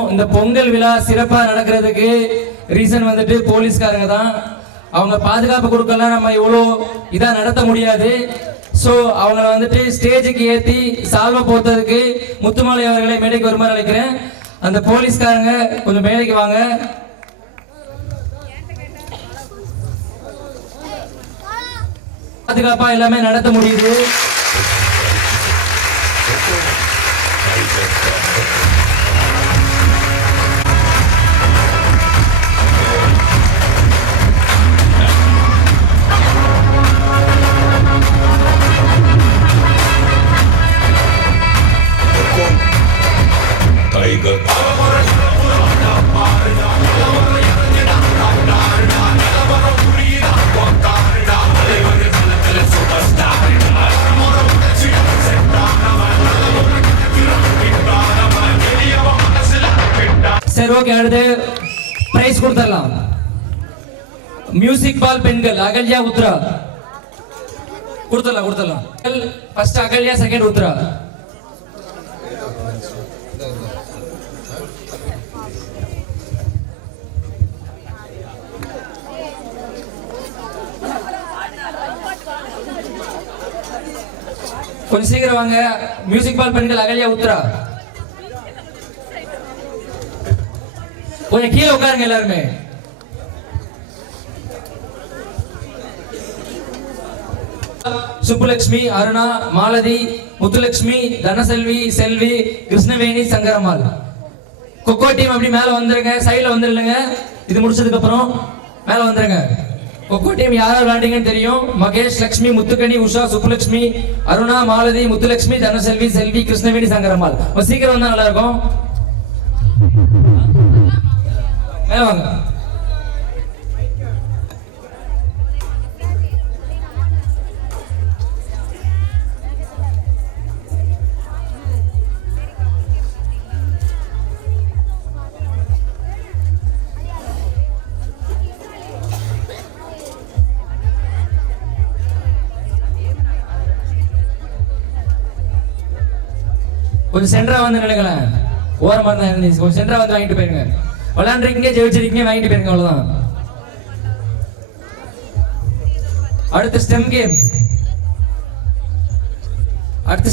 இந்த பொங்கல் விழா சிறப்பா நடக்கிறதுக்கு ரீசன் வந்துட்டு போலீஸ்காரங்க தான். அவங்க பாதுகாப்பு கொடுக்கலாம், நம்ம இவ்வளோ இதா நடத்த முடியாது. ஸோ அவங்கள வந்துட்டு ஸ்டேஜுக்கு ஏற்றி சால்வை போத்ததுக்கு முத்துமாலை அவர்களை மேடைக்கு வருமாறு அழைக்கிறேன். அந்த போலீஸ்காரங்க கொஞ்சம் மேடைக்கு வாங்க. பாதுகாப்பா எல்லாமே நடத்த முடியுது. சரி, ஓகே, அடுத்து பிரைஸ் கொடுத்துடலாம். மியூசிக் பால் பெண்கள் அகல்யா உத்ரா கொடுத்துடலாம். First Ahalya, second Uthra. கொஞ்சம் சீக்கிரம் வாங்க. மியூசிக் பால் பெண்கள் அகல்யா உத்ரா. கொஞ்சம் கீழே உட்காருங்க எல்லாருமே. சுப்புலட்சுமி, அருணா, மாலதி, முத்துலட்சுமி, தனசெல்வி, செல்வி, கிருஷ்ணவேணி, சங்கரம்மாள். கொக்கோ டீம் அப்படி மேல வந்துருங்க, சைடுல வந்துருங்க. இது முடிச்சதுக்கு அப்புறம் மேல வந்துருங்க. கொக்கோ டீம் யாரா விளையாண்டீங்கன்னு தெரியும். மகேஷ், லட்சுமி, முத்துக்கணி, உஷா, சுப்புலட்சுமி, அருணா, மாலதி, முத்துலட்சுமி, தனசெல்வி, செல்வி, கிருஷ்ணவேணி, சங்கரம்மாள். சீக்கிரம் வந்தா நல்லா இருக்கும். மேல வாங்க. கொஞ்சம் சென்டரா வந்து நினைக்கலாம். ஓரமா இருந்தா கொஞ்சம் சென்டரா வந்து வாங்கிட்டு போயிருங்க. விளையாண்டுருக்கீங்க, ஜெயிச்சிருக்கீங்க, வாங்கிட்டு போயிருங்க, அவ்வளவுதான். அடுத்த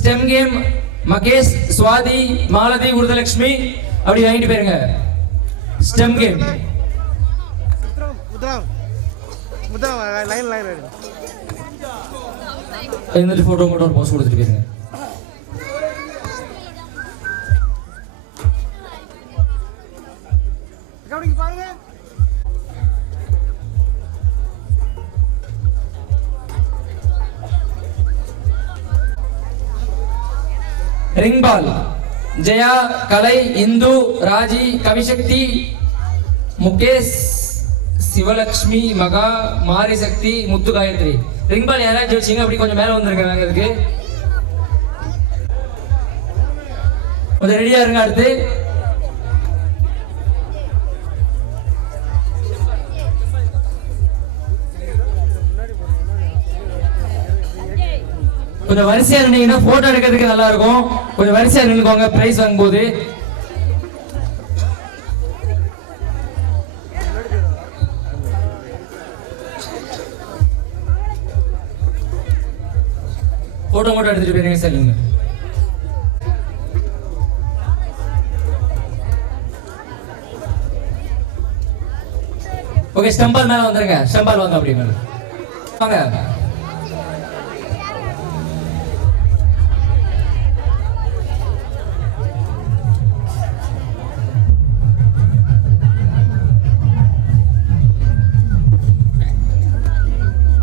ஸ்டெம் கேம் மகேஷ், சுவாதி, மாலதி, உருதலட்சுமி அப்படி வாங்கிட்டு போயிருங்க. ஸ்டெம் கேம் போட்டோ போஸ்ட் கொடுத்துட்டு போயிருங்க. ரிங் பால் ஜெயா, கலை, இந்து, ராஜி, கவிசக்தி, முகேஷ், சிவலட்சுமி, மகா, மாரி சக்தி, முத்து, காயத்ரி. ரிங் பால் யாராச்சும் வச்சீங்க அப்படி கொஞ்சம் மேல வந்துருங்க. வாங்கிறதுக்கு கொஞ்சம் ரெடியா இருங்க. அடுத்து கொஞ்சம் வரிசையா நின்னீங்கன்னா போட்டோ எடுக்கிறதுக்கு நல்லா இருக்கும். கொஞ்சம் வரிசையா நின்னுக்கோங்க பிரைஸ் வாங்கும்போது. போட்டோ மட்டும் எடுத்துட்டு போயிருங்க சார். நீங்க ஓகே, ஸ்டம்பால் மேல வந்துருங்க. ஸ்டம்பால் வாங்க, அப்படி மேல வாங்க.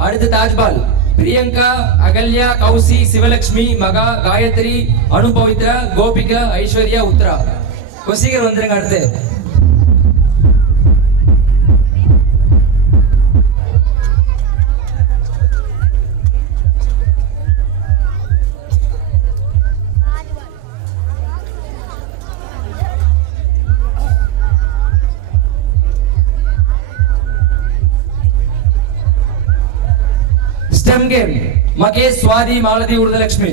அடுத்து தாஜ்பால் பிரியங்கா, அகல்யா, கௌசி, சிவலட்சுமி, மகா, காயத்ரி, அனு, பவித்ரா, கோபிகா, ஐஸ்வர்யா, உத்ரா. சீக்கிரம் வந்துருங்க. அடுத்து स्टेम गेम मकेश स्वादी मालती उर्दलक्ष्मी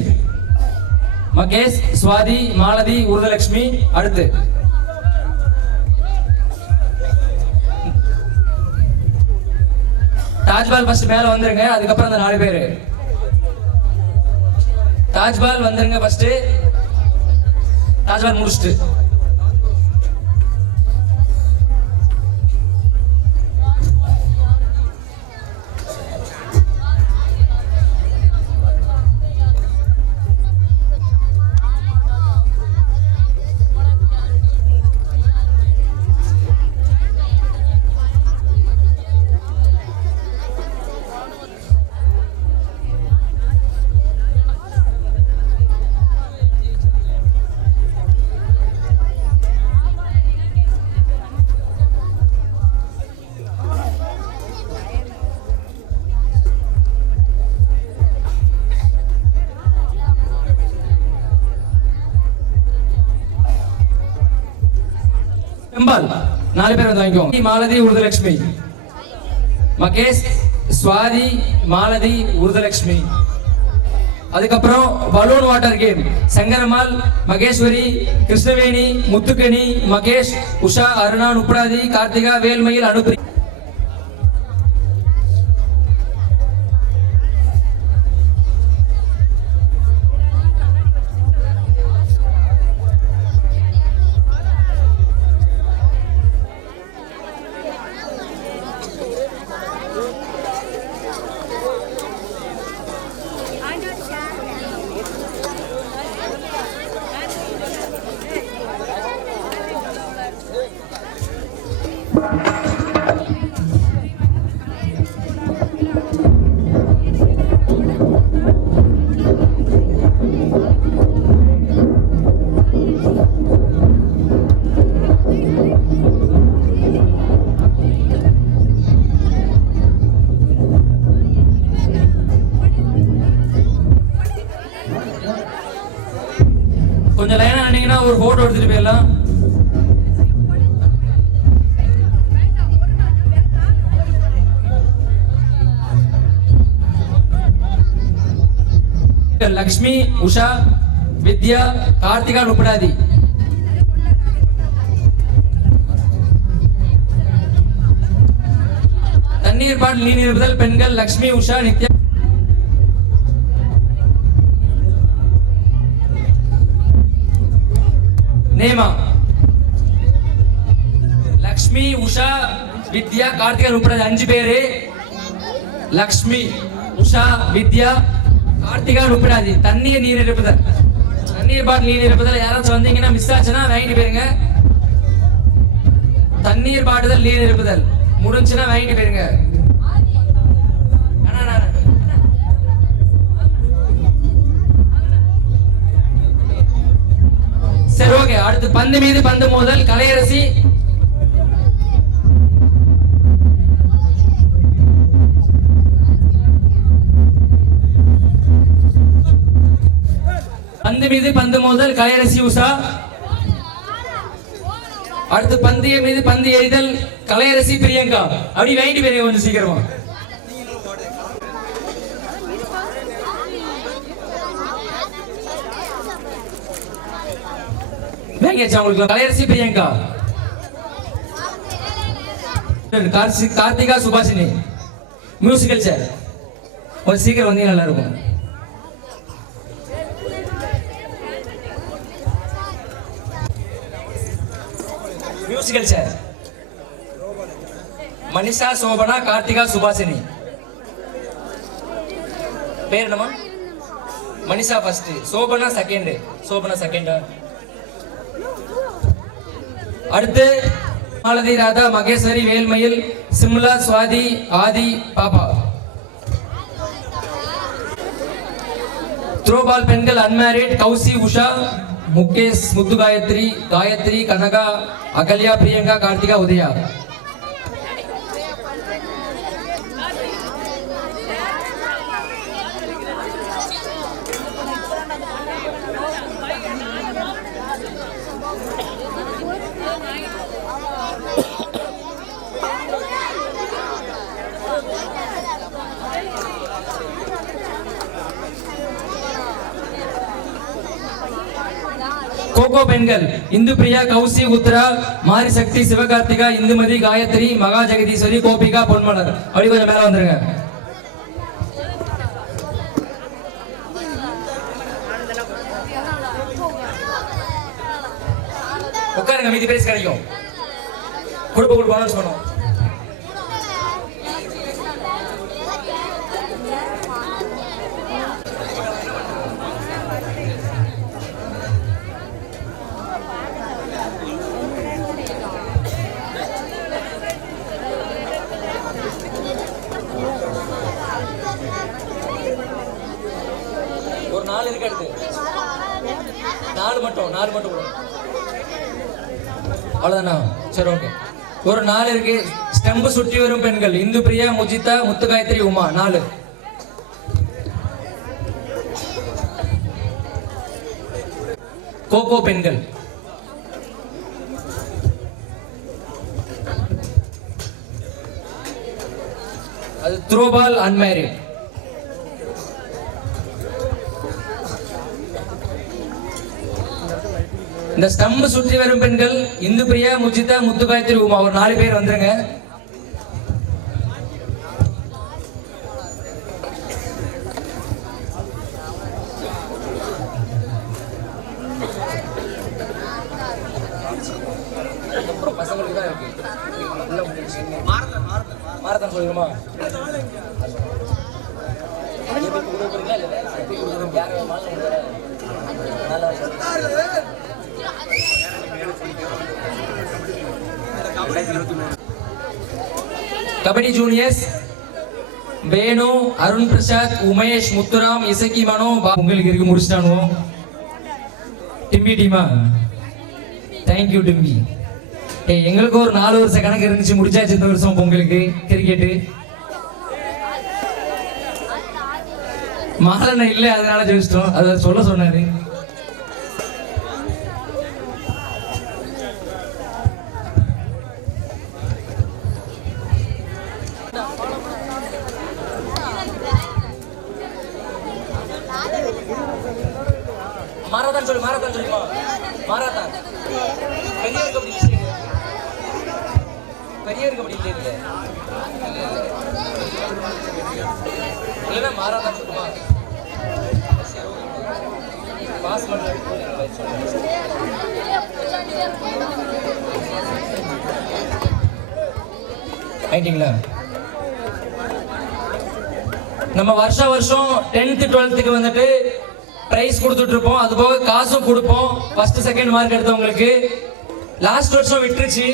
मकेश स्वादी मालती उर्दलक्ष्मी அடுத்து தாஜ்பால் ஃபர்ஸ்ட் மேல வந்துருங்க, அதுக்கப்புறம் அந்த 4 பேரு. தாஜ்பால் வந்துருங்க ஃபர்ஸ்ட். தாஜ்பால் முடிச்சுட்டு பெம்பால் 4 பேர் வந்து வாங்கிக்கோங்க. மாலதி, உருதலட்சுமி, மகேஷ், சுவாதி, மாலதி, உருதலட்சுமி. அதுக்கப்புறம் balloon water game Sankarammal, Maheswari, Krishnaveni, Muthukani, Mahesh, Usha, Aruna, Nuprathi, Karthika, Velmayil, Anupri. கொஞ்சம் லைனா நின்னீங்கன்னா ஒரு போட்டோ எடுத்துட்டு போயிடலாம். லக்ஷ்மி, உஷா, வித்யா, கார்த்திகா, நுப்ராதி. தண்ணீர் பாட்டில் நீர் நிரப்புதல் பெண்கள் லக்ஷ்மி, உஷா, நித்யா. நேமா லக்ஷ்மி, உஷா, வித்யா, கார்த்திகா, நுப்ராதி 5 பேரு. லக்ஷ்மி, உஷா, வித்யா, கார்த்திகா, நுப்ராதி. தண்ணீர் நீர் நிரப்புதல், தண்ணீர் பாட்டில் நீர் நிரப்புதல். யாராச்சும் வந்தீங்கன்னா மிஸ் ஆச்சுன்னா வாங்கிட்டு போயிருங்க. தண்ணீர் பாட்டுதல் நீர் நிரப்புதல் முடிஞ்சுன்னா வாங்கிட்டு போயிருங்க. சரி, ஓகே. அடுத்து பந்து மீது பந்து மோதல் கலையரசி. பந்து மீது பந்து மோதல் கலையரசி, உஷா. அடுத்து பந்தய மீது பந்து எறிதல் கலையரசி, பிரியங்கா. அப்படி வாங்கிட்டு போயிருங்க கொஞ்சம் சீக்கிரமா. கலையரசி, பிரியங்கா. கார்த்திகா, சுபாஷினி. மியூசிக்கல் சேர் கொஞ்சம் சீக்கிரம் வந்தீங்க நல்லா இருக்கும். Musical chair Manisha, Shobana, Karthika, Subashini. பேர் என்னமா? Manisha first, Shobana second. Shobana second. அடுத்து மாலதி, ராதா, மகேஸ்வரி, வேல்மயில், சிம்லா, சுவாதி, ஆதி, பாப்பா. த்ரோபால் பெண்கள் அன்மேரிட் கௌசி, உஷா, முகேஷ், முத்து, காயத்ரி, காயத்ரி, கனகா, அகல்யா, பிரியங்கா, கார்த்திகா, உதயா. கோகோ பெண்கள் இந்து பிரியா, கௌசி, உத்ரா, மாரி சக்தி, சிவகார்த்திகா, இந்துமதி, காயத்ரி, மகா ஜெகதீஸ்வரி, கோபிகா, பொன்மலர். அப்படி கொஞ்சம் மேல வந்துருங்க. உட்காருங்க, மீதி பேசி கிடைக்கும். கொடுப்போம் சொன்னோம். ஒரு 4 இருக்கு. அடுத்து 4 மட்டும் அவ்வளவுதானா? சரி, ஓகே. ஒரு 4 இருக்கு. ஸ்டெம்பு சுற்றி வரும் பெண்கள் இந்து பிரியா, முஜிதா, முத்துகாயத்ரி, உமா. 4. கோகோ பெண்கள் அது த்ரோபால் அன்மேரிட். இந்த ஸ்டம்பு சுற்றி வரும் பெண்கள் இந்து பிரியா, முஜிதா, முத்துகாயத்ரி, உமா. ஒரு 4 பேர் வந்துருங்க. பசங்களுக்கு தான் இருக்கு. மாரத்தான் சொல்லிடுமா? கபடி ஜூனியர்ஸ் வேணு, அருண் பிரசாத், உமேஷ், முத்துராம், இசக்கி, மனோ. உங்களுக்கு இருக்கு, முடிச்சிட்டானோ? டிம்பி டீமா? தேங்க்யூ டிம்பி. எங்களுக்கு ஒரு 4 வருஷ கணக்கு இருந்துச்சு, முடிச்சாச்சு இந்த வருஷம் பொங்கலுக்கு கிரிக்கெட்டு. மாலன இல்ல, அதனால ஜெயிச்சிட்டோம். அதை சொல்ல சொன்னாரு. மாரத்தான் சொல்லுமா? மாரத்தான் பெரியவர் கபடி இல்ல இல்ல மாரத்தான் சொல்லுமா? பாஸ் ஆயிட்டீங்களா? நம்ம வருஷம் 10th 12th வந்துட்டு பிரைஸ் கொடுத்துட்டு இருப்போம். அது போக காசும் கொடுப்போம். ஃபர்ஸ்ட் செகண்ட் மார்க் எடுத்தவங்களுக்கு. லாஸ்ட் வருஷம் விட்டுருச்சு,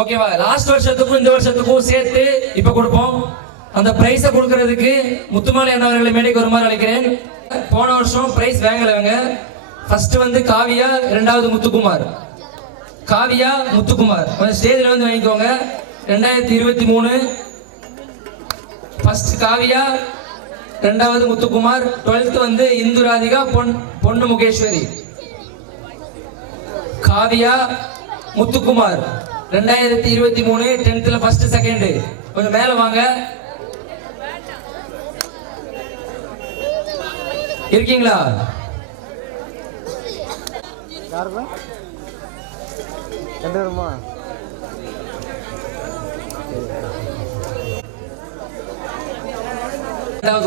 ஓகேவா? லாஸ்ட் வருஷத்துக்கும் இந்த வருஷத்துக்கும் சேர்த்து இப்ப கொடுப்போம். அந்த பிரைஸை கொடுக்கறதுக்கு முத்துமாலை அண்ணவர்களை மேடைக்கு வருமாறு அழைக்கிறேன். போன வருஷம் பிரைஸ் வாங்கலவங்க. ஃபர்ஸ்ட் வந்து காவியா, 2வது முத்துக்குமார். காவியா, முத்துக்குமார் கொஞ்சம் ஸ்டேஜ்ல வந்து வாங்கிக்கோங்க. 2023 ஃபர்ஸ்ட் காவியா, 2வது முத்துக்குமார். 12th வந்து இந்து ராதிகா, பொண்ணு Mukeswari. Kaviya, Muthukumar 2023 10th first second. கொஞ்சம் மேல வாங்க. இருக்கீங்களா?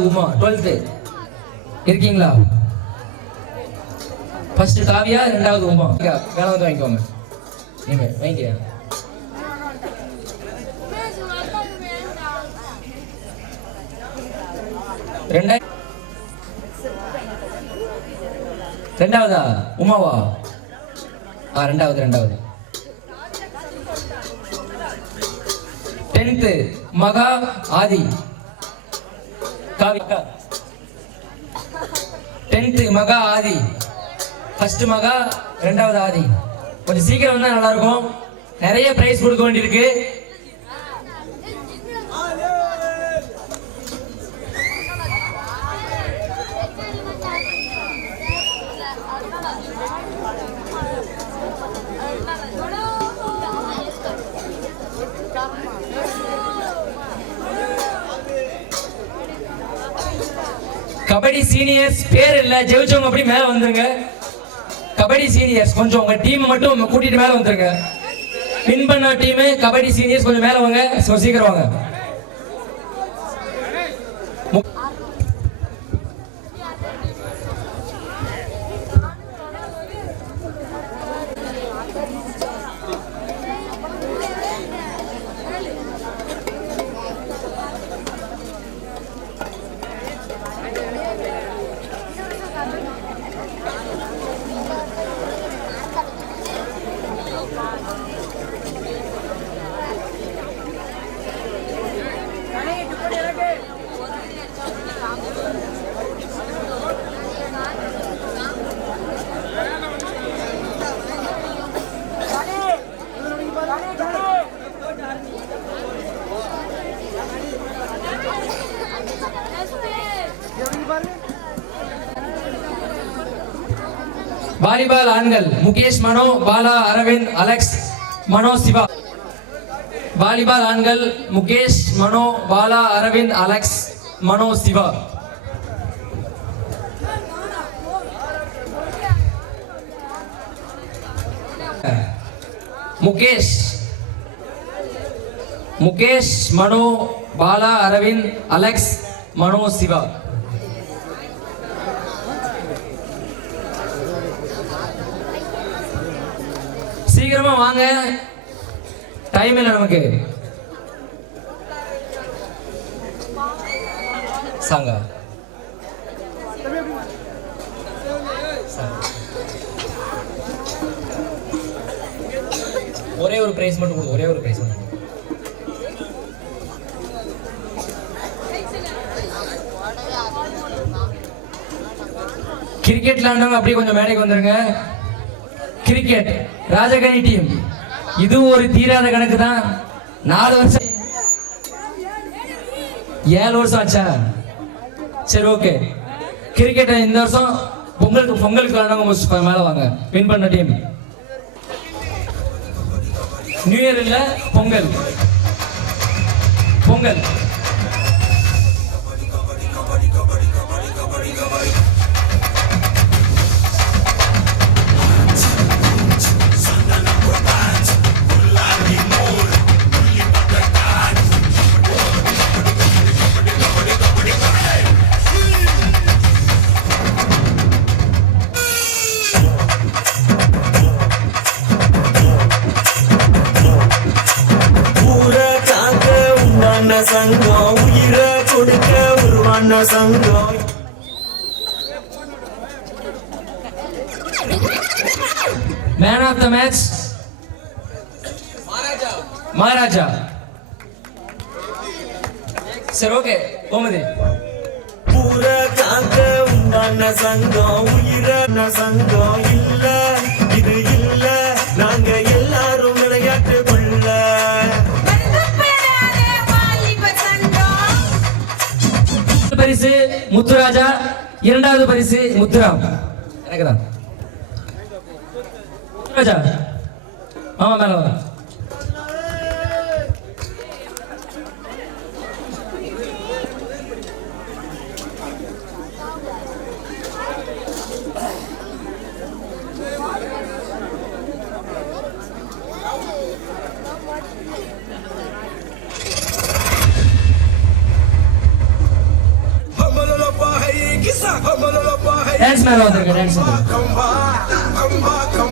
உமா 12th இருக்கீங்களா? ஃபர்ஸ்ட் காவியா, 2வது உமா. மேல வந்து வாங்கிக்கோங்க. நீங்க வாங்கிக்க. ரெண்டாவதா உமாவா? 2வது 10th மகா ஆதி. காவிகா 10th மகா ஆதி. ஃபர்ஸ்ட் மகா, 2வது ஆதி. கொஞ்சம் சீக்கிரம் வந்தா நல்லா இருக்கும். நிறைய பிரைஸ் கொடுக்க வேண்டியிருக்கு. கபடி சீனியர்ஸ் பேர் இல்ல, ஜெயிச்சவங்க அப்படி மேல வந்துருங்க. கபடி சீனியர்ஸ் கொஞ்சம் உங்க டீம் மட்டும் கூட்டிட்டு மேல வந்துருங்க. வின் பண்ண டீம் கபடி சீனியர்ஸ் கொஞ்சம் மேல வாங்க, சீக்கிரம் வாங்க. வாலிபால் ஆண்கள் முகேஷ், மனோ, பாலா, அரவிந்த், அலெக்ஸ், மனோ, சிவா. வாலிபால் ஆண்கள் முகேஷ், மனோ, பாலா, அரவிந்த், அலெக்ஸ், மனோ, சிவா. முகேஷ், முகேஷ், மனோ, பாலா, அரவிந்த், அலெக்ஸ், மனோ, சிவா. சீக்கிரமா வாங்க, டைம் இல்லை நமக்கு. சாங்க ஒரே ஒரு பிரைஸ் மட்டும் கொடு, ஒரே ஒரு பிரைஸ் மட்டும். கிரிக்கெட் விளையாண்டவங்க அப்படியே கொஞ்சம் மேடைக்கு வந்துருங்க. கிரிக்கெட் ராஜகணி டீம், இது ஒரு தீராத கணக்கு தான். 4 வருஷம் 7 வருஷம் ஆச்சா? சரி, ஓகே. கிரிக்கெட் இந்த வருஷம் பொங்கலுக்கு விளையாண்டவங்க மேல வாங்க. வின் பண்ண டீம். நியூ இயர் இல்ல, பொங்கல். பொங்கல் சங்கம், உயிரை கொடுக்க உருவான சங்கம். Man of the match Maharaja. சரி, ஓகே. கோமதி பூர காக்க உண்டான சங்கம், உயிரான சங்கம். இல்ல இது இல்ல, நாங்க எல்லாரும் விளையாட்டுக்குள்ள. பரிசு முத்துராஜா, 2வது பரிசு முத்துராம். எனக்கு தான் முத்துராஜா. ஆமா, மேல வா. டான்ஸ் மேல வந்திருக்க, டான்ஸ்.